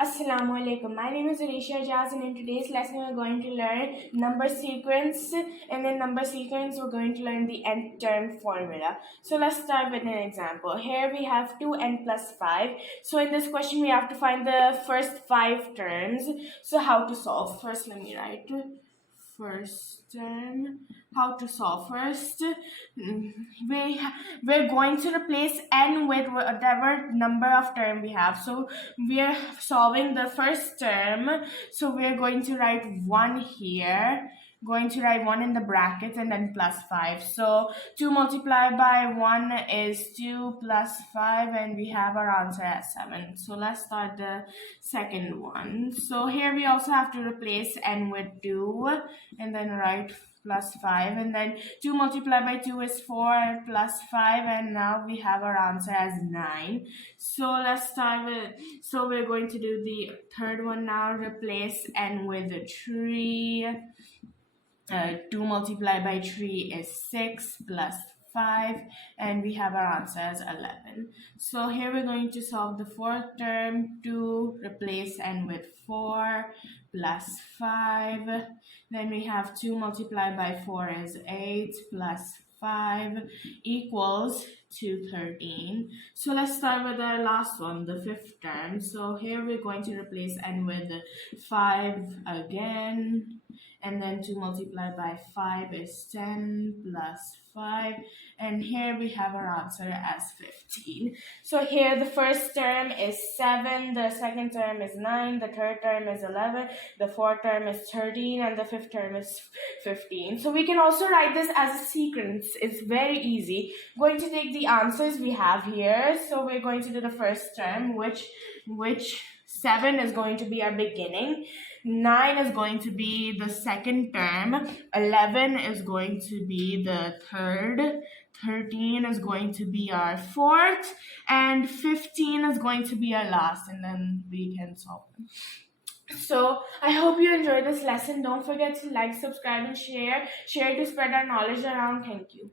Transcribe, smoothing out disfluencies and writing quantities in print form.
Assalamu alaikum. My name is Arisha Jaz, and in today's lesson we're going to learn number sequence, and in number sequence we're going to learn the nth term formula. So let's start with an example. Here we have 2n plus 5. So in this question we have to find the first 5 terms. So how to solve? First let me write first term. How to solve? First, we're going to replace n with whatever number of term we have. So we're solving the first term. So we're going to write 1 here. Going to write 1 in the brackets and then plus 5. So 2 multiplied by 1 is 2 plus 5, and we have our answer as 7. So let's start the second one. So here we also have to replace n with 2 and then write plus 5, and then 2 multiplied by 2 is 4 plus 5, and now we have our answer as 9. So let's start with, so we're going to do the third one now. Replace n with 3. 2 multiplied by 3 is 6 plus 5, and we have our answer as 11. So here we're going to solve the fourth term. 2 replace n with 4 plus 5. Then we have 2 multiplied by 4 is 8 plus 5 equals 213. So let's start with our last one, the fifth term. So here we're going to replace n with 5 again, and then 2 multiplied by 5 is 10 plus 5, and here we have our answer as 15. So here the first term is 7, the second term is 9, the third term is 11, the fourth term is 13, and the fifth term is 15. So we can also write this as a sequence. It's very easy. Going to take the answers we have here. So we're going to do the first term, which 7 is going to be our beginning, 9 is going to be the second term, 11 is going to be the third, 13 is going to be our fourth, and 15 is going to be our last, and then we can solve them. So I hope you enjoyed this lesson. Don't forget to like, subscribe, and share to spread our knowledge around. Thank you.